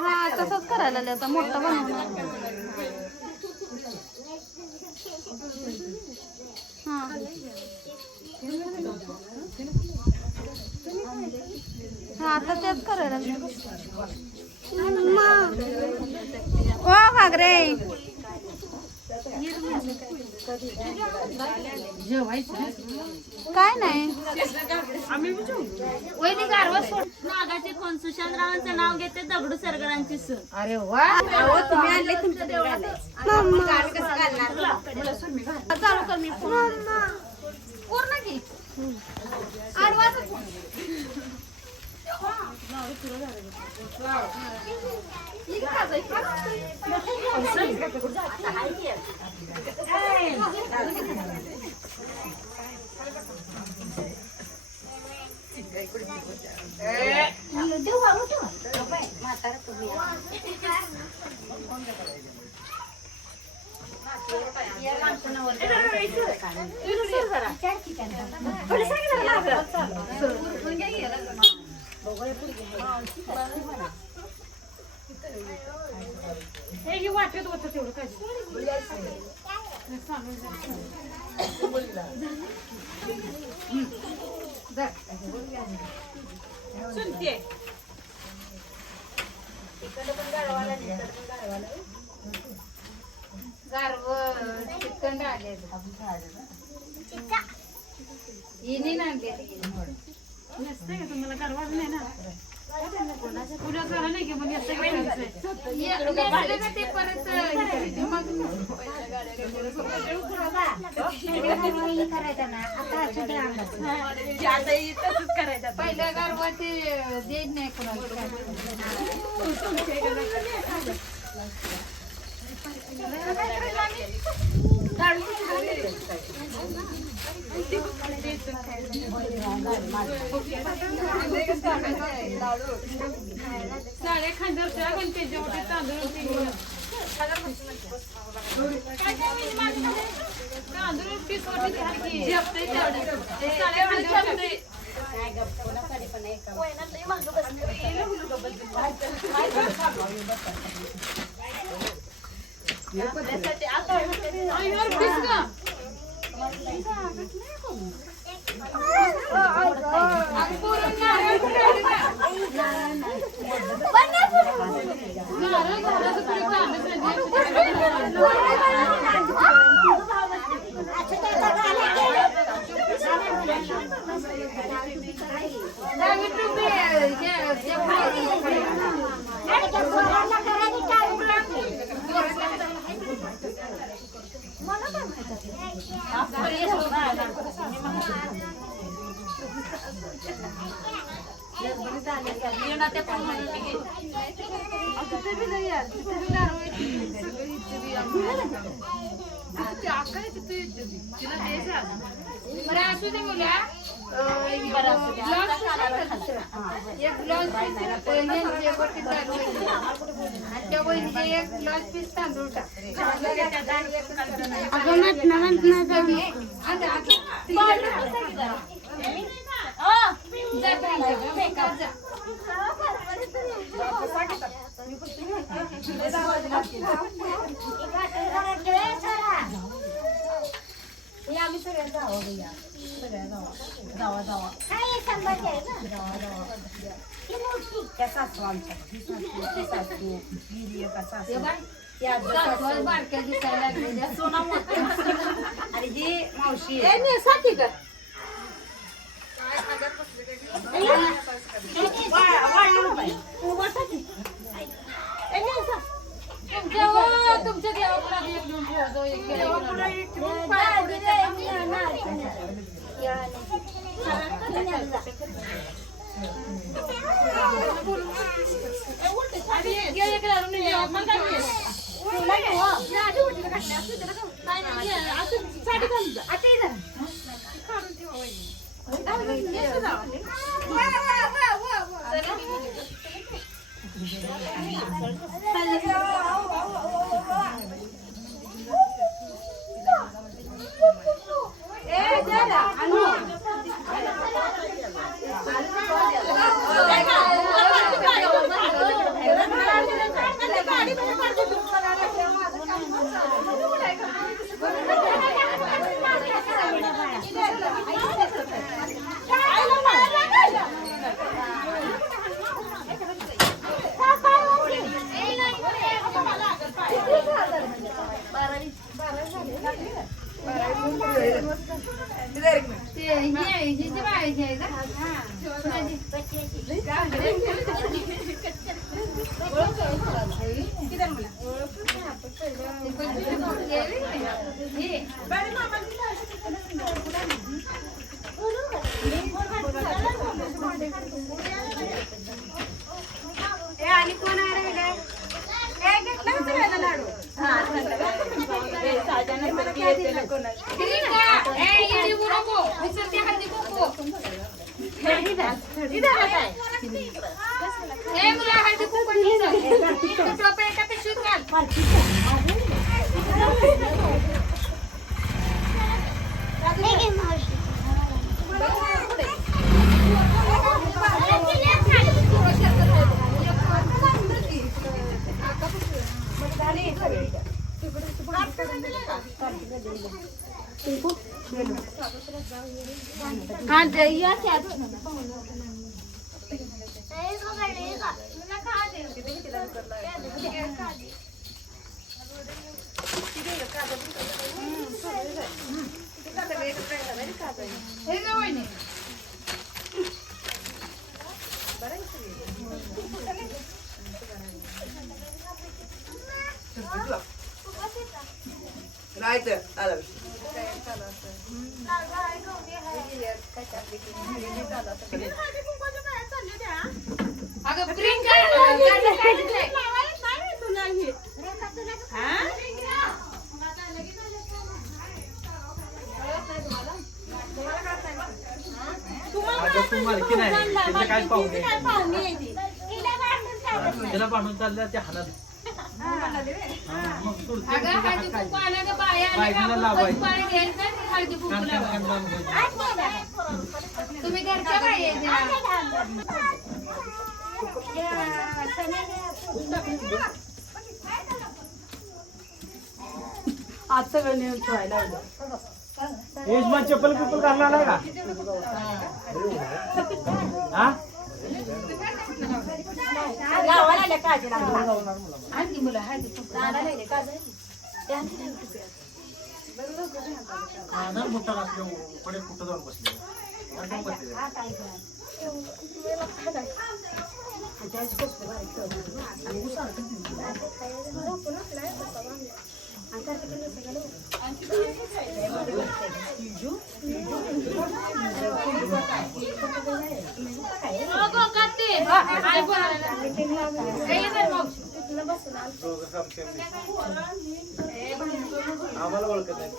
हा तसंच करायला लागले आता मोठा बनवणार हा आता तेच करायला लागले ओ घागरे काय नाही नागाचे कोण सुशांतरावांचं नाव घेते दगडू सरगरांची सून. अरे वा तुम्ही आणले तुमच्या चालू कर मी पूर्ण घे हे वाटत होतं तेवढं काय सुनते गारव चिकन आले इनी आणले नसते का तुम्हाला कारवाड नाही ना पुढे करा नाही की मग असं ते परत पहिल्या गारवा ते देत नाही कोणाला साड्या खांद्यावर पण त्याच्यामध्ये तांदूळ तांदूळ पीस असू दे मुला एक ब्लाउज त्या वहिनीचे एक ब्लाउज पीस तांदूळ टाक आम्ही सगळ्यांचा आवडूया सगळ्या जावा जावा सासू आमच्या बारक्या दिसायला लागलेल्या सोना आणि ही मावशी तुमच्या देवापुढे एक घेऊन ठेवतो आणि कोण आहे राहिलं लाडू त्याला पाठवून चाललं त्या हातात तुम्ही घरच्या बाई आज सगळं नेऊन ठेवायला यजमान चप्पल कुपल घालणार आहे का हा मोठा कडे कुठं जाऊन बसले आम्हाला ओळखत नाही